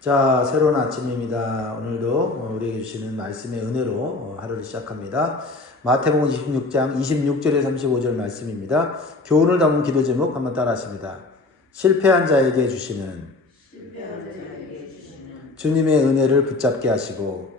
자, 새로운 아침입니다. 오늘도 우리에게 주시는 말씀의 은혜로 하루를 시작합니다. 마태복음 26장 26절에 35절 말씀입니다. 교훈을 담은 기도 제목 한번 따라 하십니다. 실패한 자에게 주시는 주님의 은혜를 붙잡게 하시고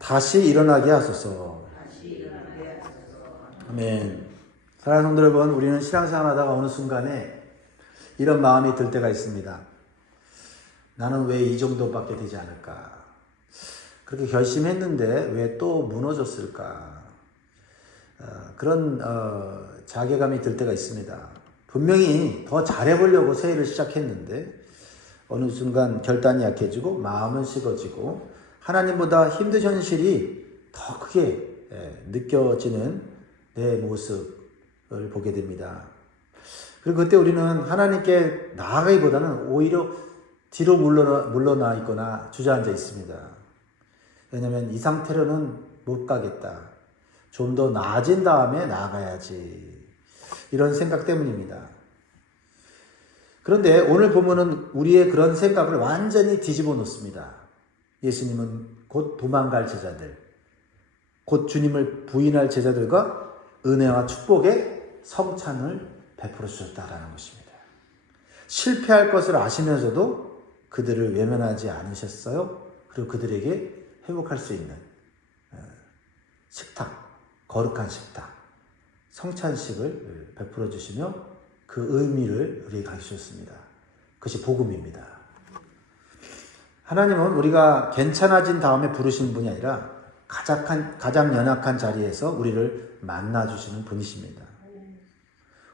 다시 일어나게 하소서. 아멘. 사랑하는 성도 여러분, 우리는 신앙생활 하다가 어느 순간에 이런 마음이 들 때가 있습니다. 나는 왜 이 정도밖에 되지 않을까? 그렇게 결심했는데 왜 또 무너졌을까? 그런 자괴감이 들 때가 있습니다. 분명히 더 잘해보려고 새해를 시작했는데 어느 순간 결단이 약해지고 마음은 식어지고 하나님보다 힘든 현실이 더 크게 느껴지는 내 모습을 보게 됩니다. 그리고 그때 우리는 하나님께 나아가기보다는 오히려 뒤로 물러나 있거나 주저앉아 있습니다. 왜냐하면 이 상태로는 못 가겠다. 좀 더 나아진 다음에 나아가야지. 이런 생각 때문입니다. 그런데 오늘 보면은 우리의 그런 생각을 완전히 뒤집어 놓습니다. 예수님은 곧 도망갈 제자들, 곧 주님을 부인할 제자들과 은혜와 축복의 성찬을 베풀어 주셨다라는 것입니다. 실패할 것을 아시면서도 그들을 외면하지 않으셨어요. 그리고 그들에게 회복할 수 있는 식탁, 거룩한 식탁, 성찬식을 베풀어 주시며 그 의미를 우리에게 가르치셨습니다. 그것이 복음입니다. 하나님은 우리가 괜찮아진 다음에 부르신 분이 아니라 가장 연약한 자리에서 우리를 만나주시는 분이십니다.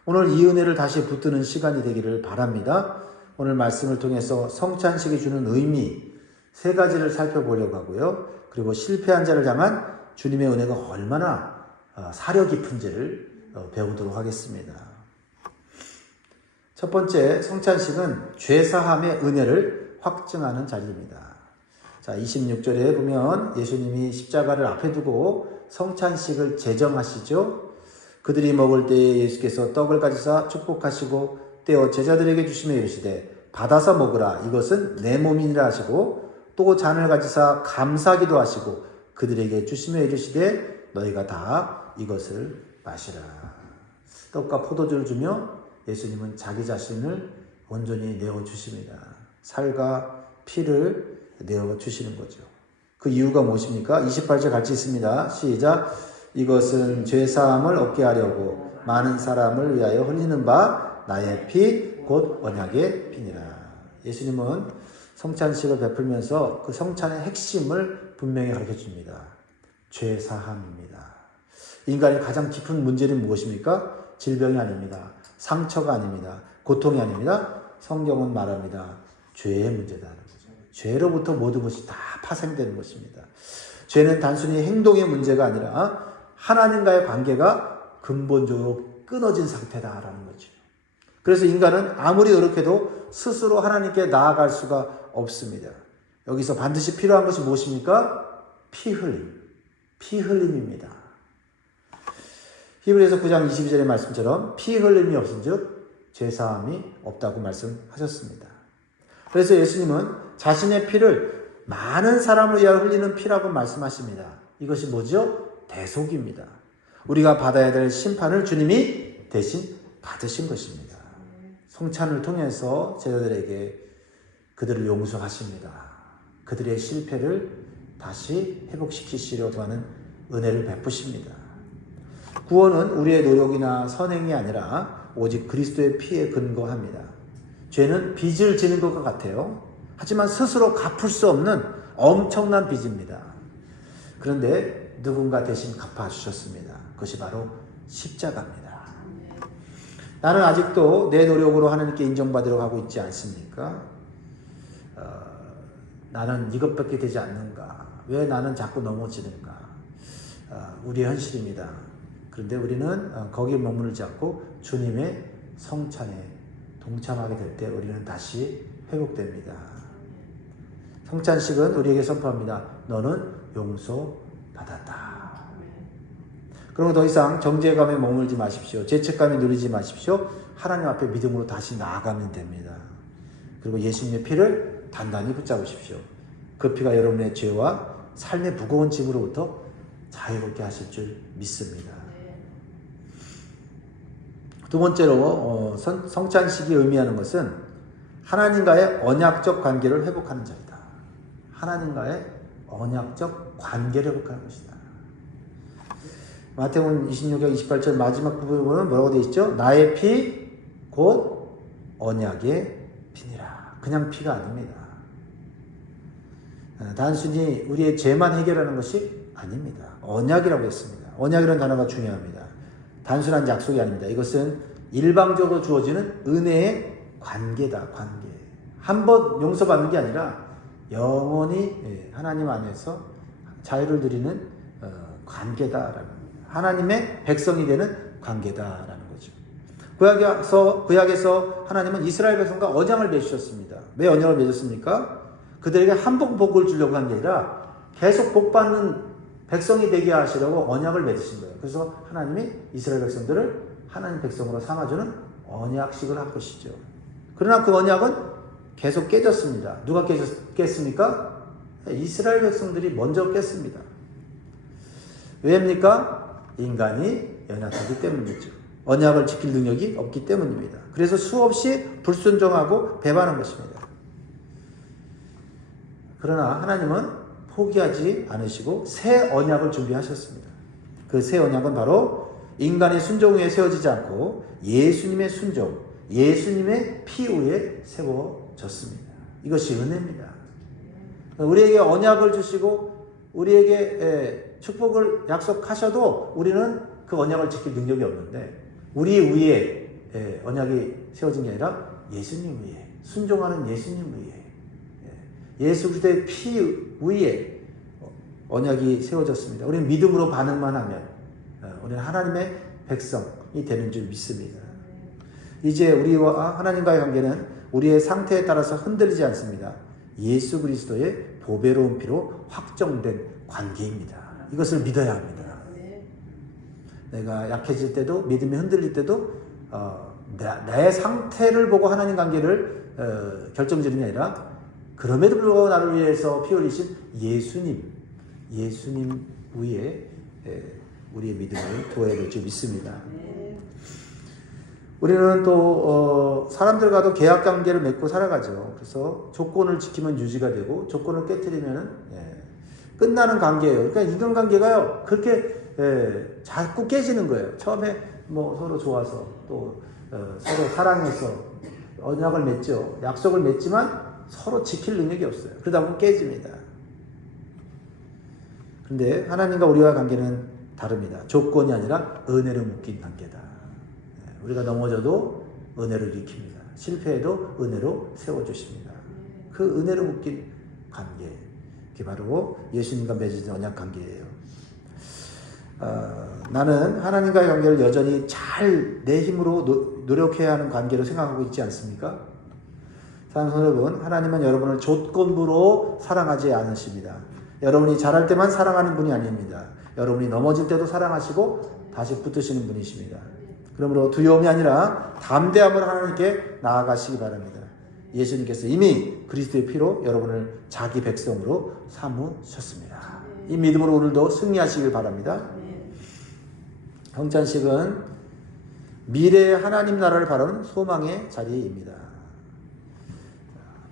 오늘 이 은혜를 다시 붙드는 시간이 되기를 바랍니다. 오늘 말씀을 통해서 성찬식이 주는 의미 세 가지를 살펴보려고 하고요. 그리고 실패한 자를 향한 주님의 은혜가 얼마나 사려 깊은지를 배우도록 하겠습니다. 첫 번째, 성찬식은 죄사함의 은혜를 확증하는 자리입니다. 자, 26절에 보면 예수님이 십자가를 앞에 두고 성찬식을 제정하시죠. 그들이 먹을 때에 예수께서 떡을 가지사 축복하시고 떼어 제자들에게 주시며 이르시되 받아서 먹으라, 이것은 내 몸이니라 하시고 또 잔을 가지사 감사기도 하시고 그들에게 주시며 이르시되 너희가 다 이것을 마시라. 떡과 포도주를 주며 예수님은 자기 자신을 온전히 내어주십니다. 살과 피를 내어주시는 거죠. 그 이유가 무엇입니까? 28절 같이 있습니다. 시작. 이것은 죄사함을 얻게 하려고 많은 사람을 위하여 흘리는 바 나의 피 곧 언약의 피니라. 예수님은 성찬식을 베풀면서 그 성찬의 핵심을 분명히 가르쳐 줍니다. 죄사함입니다. 인간의 가장 깊은 문제는 무엇입니까? 질병이 아닙니다. 상처가 아닙니다. 고통이 아닙니다. 성경은 말합니다. 죄의 문제다라는 거죠. 죄로부터 모든 것이 다 파생되는 것입니다. 죄는 단순히 행동의 문제가 아니라 하나님과의 관계가 근본적으로 끊어진 상태다라는 거죠. 그래서 인간은 아무리 노력해도 스스로 하나님께 나아갈 수가 없습니다. 여기서 반드시 필요한 것이 무엇입니까? 피 흘림. 피 흘림입니다. 히브리서 9장 22절의 말씀처럼 피 흘림이 없은즉 죄사함이 없다고 말씀하셨습니다. 그래서 예수님은 자신의 피를 많은 사람을 위하여 흘리는 피라고 말씀하십니다. 이것이 뭐죠? 대속입니다. 우리가 받아야 될 심판을 주님이 대신 받으신 것입니다. 성찬을 통해서 제자들에게 그들을 용서하십니다. 그들의 실패를 다시 회복시키시려고 하는 은혜를 베푸십니다. 구원은 우리의 노력이나 선행이 아니라 오직 그리스도의 피에 근거합니다. 죄는 빚을 지는 것과 같아요. 하지만 스스로 갚을 수 없는 엄청난 빚입니다. 그런데 누군가 대신 갚아주셨습니다. 그것이 바로 십자가입니다. 나는 아직도 내 노력으로 하나님께 인정받으려고 하고 있지 않습니까? 나는 이것밖에 되지 않는가? 왜 나는 자꾸 넘어지는가? 우리의 현실입니다. 그런데 우리는 거기에 머무르지 않고 주님의 성찬에 동참하게 될 때 우리는 다시 회복됩니다. 성찬식은 우리에게 선포합니다. 너는 용서받았다. 그러면 더 이상 정죄감에 머물지 마십시오. 죄책감에 누리지 마십시오. 하나님 앞에 믿음으로 다시 나아가면 됩니다. 그리고 예수님의 피를 단단히 붙잡으십시오. 그 피가 여러분의 죄와 삶의 무거운 짐으로부터 자유롭게 하실 줄 믿습니다. 두 번째로 성찬식이 의미하는 것은 하나님과의 언약적 관계를 회복하는 자리다. 하나님과의 언약적 관계를 회복하는 것이다. 마태복음 26장 28절 마지막 부분에 보면 뭐라고 되어 있죠? 나의 피 곧 언약의 피니라. 그냥 피가 아닙니다. 단순히 우리의 죄만 해결하는 것이 아닙니다. 언약이라고 했습니다. 언약이라는 단어가 중요합니다. 단순한 약속이 아닙니다. 이것은 일방적으로 주어지는 은혜의 관계다. 관계. 한 번 용서받는 게 아니라 영원히 하나님 안에서 자유를 누리는 관계다라는, 하나님의 백성이 되는 관계다라는 거죠. 구약에서 하나님은 이스라엘 백성과 언약을 맺으셨습니다. 왜 언약을 맺었습니까? 그들에게 한 번 복을 주려고 한 게 아니라 계속 복받는 백성이 되게 하시려고 언약을 맺으신 거예요. 그래서 하나님이 이스라엘 백성들을 하나님 백성으로 삼아주는 언약식을 한 것이죠. 그러나 그 언약은 계속 깨졌습니다. 누가 깼습니까? 이스라엘 백성들이 먼저 깼습니다. 왜입니까? 인간이 연약하기 때문이죠. 언약을 지킬 능력이 없기 때문입니다. 그래서 수없이 불순종하고 배반한 것입니다. 그러나 하나님은 포기하지 않으시고 새 언약을 준비하셨습니다. 그 새 언약은 바로 인간의 순종 위에 세워지지 않고 예수님의 순종, 예수님의 피 위에 세워졌습니다. 이것이 은혜입니다. 우리에게 언약을 주시고 우리에게 축복을 약속하셔도 우리는 그 언약을 지킬 능력이 없는데, 우리 위에 언약이 세워진 게 아니라 예수님 위에, 순종하는 예수님 위에, 예수 그리스도의 피 위에 언약이 세워졌습니다. 우리는 믿음으로 반응만 하면 우리는 하나님의 백성이 되는 줄 믿습니다. 이제 우리와 하나님과의 관계는 우리의 상태에 따라서 흔들리지 않습니다. 예수 그리스도의 보배로운 피로 확정된 관계입니다. 이것을 믿어야 합니다. 내가 약해질 때도, 믿음이 흔들릴 때도 내 상태를 보고 하나님 관계를 결정지는 게 아니라, 그럼에도 불구하고 나를 위해서 피 흘리신 예수님 위에 우리의 믿음을 두어야 될 줄 믿습니다. 우리는 또 사람들과도 계약 관계를 맺고 살아가죠. 그래서 조건을 지키면 유지가 되고 조건을 깨트리면 끝나는 관계예요. 그러니까 인간관계가요, 그렇게 자꾸 깨지는 거예요. 처음에 뭐 서로 좋아서 또 서로 사랑해서 언약을 맺죠. 약속을 맺지만 서로 지킬 능력이 없어요. 그러다 보면 깨집니다. 그런데 하나님과 우리와 관계는 다릅니다. 조건이 아니라 은혜로 묶인 관계다. 우리가 넘어져도 은혜로 일으킵니다. 실패해도 은혜로 세워주십니다. 그 은혜로 묶인 관계, 그게 바로 예수님과 맺어진 언약 관계예요. 나는 하나님과의 관계를 여전히 잘 내 힘으로 노력해야 하는 관계로 생각하고 있지 않습니까? 사랑하는 여러분, 하나님은 여러분을 조건부로 사랑하지 않으십니다. 여러분이 잘할 때만 사랑하는 분이 아닙니다. 여러분이 넘어질 때도 사랑하시고 다시 붙드시는 분이십니다. 그러므로 두려움이 아니라 담대함으로 하나님께 나아가시기 바랍니다. 예수님께서 이미 그리스도의 피로 여러분을 자기 백성으로 삼으셨습니다. 이 믿음으로 오늘도 승리하시길 바랍니다. 성찬식은 미래의 하나님 나라를 바라는 소망의 자리입니다.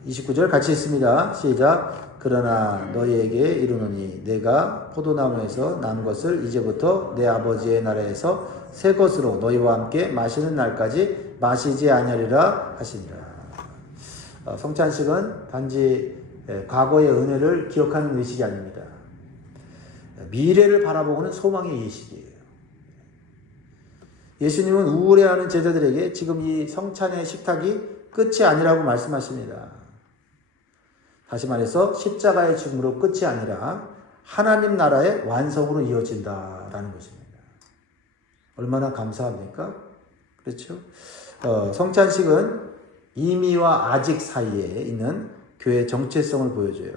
29절 같이 읽습니다. 시작. 그러나 너희에게 이르노니 내가 포도나무에서 난 것을 이제부터 내 아버지의 나라에서 새 것으로 너희와 함께 마시는 날까지 마시지 아니하리라 하시니라. 성찬식은 단지 과거의 은혜를 기억하는 의식이 아닙니다. 미래를 바라보고는 소망의 예식이에요. 예수님은 우울해하는 제자들에게 지금 이 성찬의 식탁이 끝이 아니라고 말씀하십니다. 다시 말해서 십자가의 죽음으로 끝이 아니라 하나님 나라의 완성으로 이어진다라는 것입니다. 얼마나 감사합니까? 그렇죠? 성찬식은 이미와 아직 사이에 있는 교회의 정체성을 보여줘요.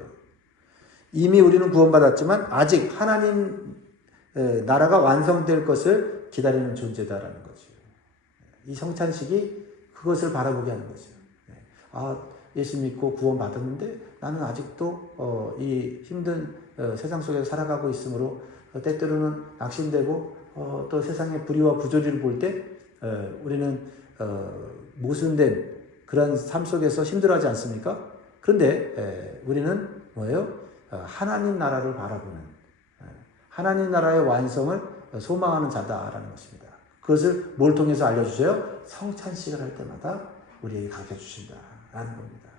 이미 우리는 구원받았지만 아직 하나님 나라가 완성될 것을 기다리는 존재다라는 거죠. 이 성찬식이 그것을 바라보게 하는 거죠. 예수 믿고 구원 받았는데 나는 아직도 이 힘든 세상 속에서 살아가고 있으므로 때때로는 낙심되고 또 세상의 불의와 부조리를 볼 때 우리는 모순된 그런 삶 속에서 힘들어하지 않습니까? 그런데 우리는 뭐예요? 하나님 나라를 바라보는 하나님 나라의 완성을 소망하는 자다라는 것입니다. 그것을 뭘 통해서 알려주세요? 성찬식을 할 때마다 우리에게 가르쳐 주신다라는 겁니다.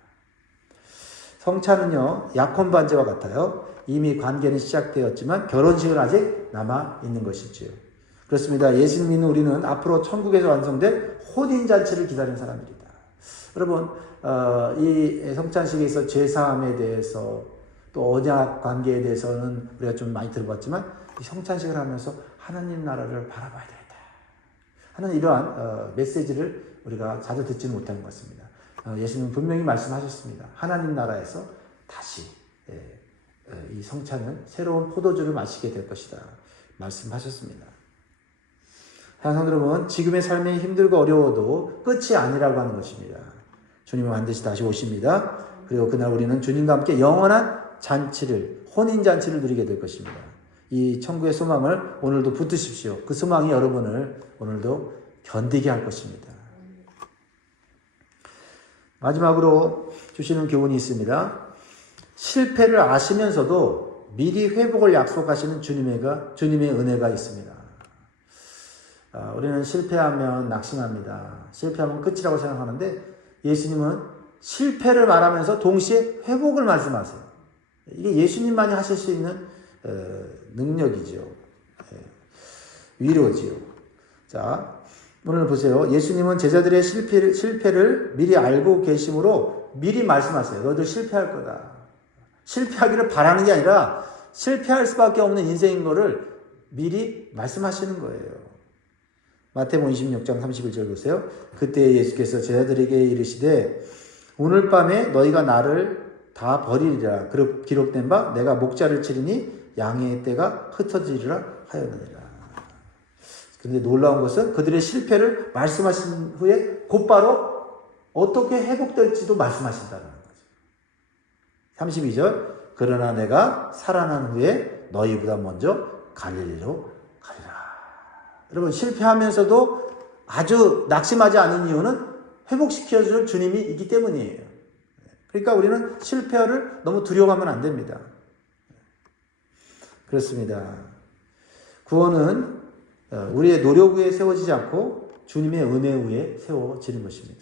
성찬은요, 약혼 반지와 같아요. 이미 관계는 시작되었지만 결혼식은 아직 남아 있는 것이지요. 그렇습니다. 예수 믿는 우리는 앞으로 천국에서 완성될 혼인잔치를 기다리는 사람들이다. 여러분, 이 성찬식에서 죄사함에 대해서 또 언약 관계에 대해서는 우리가 좀 많이 들어봤지만 이 성찬식을 하면서 하나님 나라를 바라봐야 되겠다 하는 이러한 메시지를 우리가 자주 듣지는 못하는 것 같습니다. 예수님은 분명히 말씀하셨습니다. 하나님 나라에서 다시 이 성찬은 새로운 포도주를 마시게 될 것이다 말씀하셨습니다. 사랑하는 여러분, 지금의 삶이 힘들고 어려워도 끝이 아니라고 하는 것입니다. 주님은 반드시 다시 오십니다. 그리고 그날 우리는 주님과 함께 영원한 잔치를, 혼인잔치를 누리게 될 것입니다. 이 천국의 소망을 오늘도 붙드십시오. 그 소망이 여러분을 오늘도 견디게 할 것입니다. 마지막으로 주시는 교훈이 있습니다. 실패를 아시면서도 미리 회복을 약속하시는 주님의 은혜가 있습니다. 우리는 실패하면 낙심합니다. 실패하면 끝이라고 생각하는데 예수님은 실패를 말하면서 동시에 회복을 말씀하세요. 이게 예수님만이 하실 수 있는 능력이죠. 위로지요. 자, 오늘 보세요. 예수님은 제자들의 실패를 미리 알고 계심으로 미리 말씀하세요. 너희들 실패할 거다. 실패하기를 바라는 게 아니라 실패할 수밖에 없는 인생인 거를 미리 말씀하시는 거예요. 마태복음 26장 31절 보세요. 그때 예수께서 제자들에게 이르시되 오늘 밤에 너희가 나를 다 버리리라. 기록된 바 내가 목자를 치리니 양의 떼가 흩어지리라 하였느니라. 그런데 놀라운 것은 그들의 실패를 말씀하신 후에 곧바로 어떻게 회복될지도 말씀하신다는 거죠. 32절 그러나 내가 살아난 후에 너희보다 먼저 갈릴리로 가리라. 여러분, 실패하면서도 아주 낙심하지 않은 이유는 회복시켜줄 주님이 있기 때문이에요. 그러니까 우리는 실패를 너무 두려워하면 안 됩니다. 그렇습니다. 구원은 우리의 노력 위에 세워지지 않고 주님의 은혜 위에 세워지는 것입니다.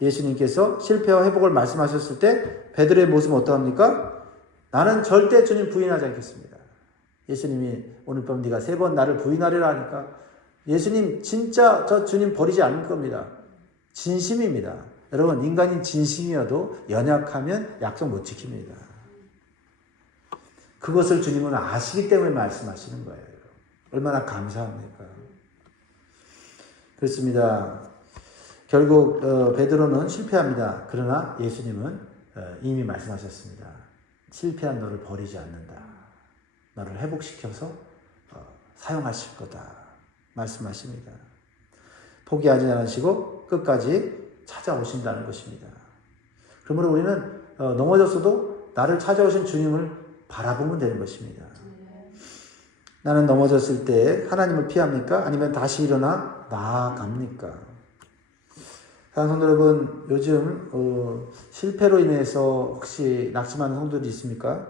예수님께서 실패와 회복을 말씀하셨을 때 베드로의 모습은 어떠합니까? 나는 절대 주님 부인하지 않겠습니다. 예수님이 오늘 밤 네가 3번 나를 부인하리라 하니까 예수님 진짜 저 주님 버리지 않을 겁니다. 진심입니다. 여러분, 인간인 진심이어도 연약하면 약속 못 지킵니다. 그것을 주님은 아시기 때문에 말씀하시는 거예요. 얼마나 감사합니까? 그렇습니다. 결국 베드로는 실패합니다. 그러나 예수님은 이미 말씀하셨습니다. 실패한 너를 버리지 않는다. 너를 회복시켜서 사용하실 거다. 말씀하십니다. 포기하지 않으시고 끝까지 찾아오신다는 것입니다. 그러므로 우리는 넘어졌어도 나를 찾아오신 주님을 바라보면 되는 것입니다. 나는 넘어졌을 때 하나님을 피합니까? 아니면 다시 일어나 나아갑니까? 사랑하는 성도 여러분, 요즘 실패로 인해서 혹시 낙심하는 성도들이 있습니까?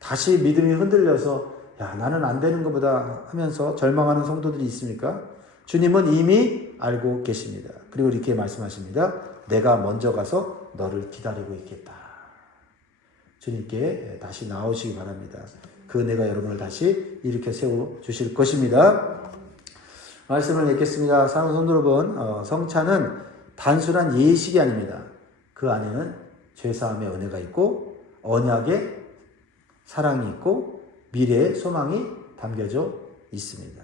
다시 믿음이 흔들려서 야, 나는 안 되는 것보다 하면서 절망하는 성도들이 있습니까? 주님은 이미 알고 계십니다. 그리고 이렇게 말씀하십니다. 내가 먼저 가서 너를 기다리고 있겠다. 주님께 다시 나오시기 바랍니다. 그 은혜가 여러분을 다시 일으켜 세워주실 것입니다. 말씀을 읽겠습니다. 사랑하는 성도 여러분, 성찬은 단순한 예식이 아닙니다. 그 안에는 죄사함의 은혜가 있고 언약의 사랑이 있고 미래의 소망이 담겨져 있습니다.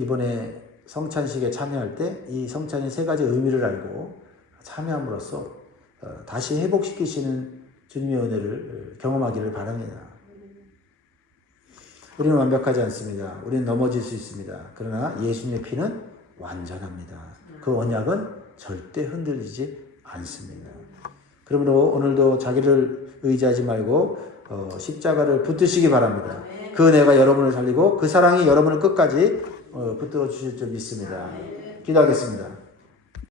이번에 성찬식에 참여할 때 이 성찬의 3가지 의미를 알고 참여함으로써 다시 회복시키시는 주님의 은혜를 경험하기를 바랍니다. 우리는 완벽하지 않습니다. 우리는 넘어질 수 있습니다. 그러나 예수님의 피는 완전합니다. 그 언약은 절대 흔들리지 않습니다. 그러므로 오늘도 자기를 의지하지 말고 십자가를 붙드시기 바랍니다. 그 은혜가 여러분을 살리고 그 사랑이 여러분을 끝까지 붙들어 주실 줄 믿습니다. 기도하겠습니다.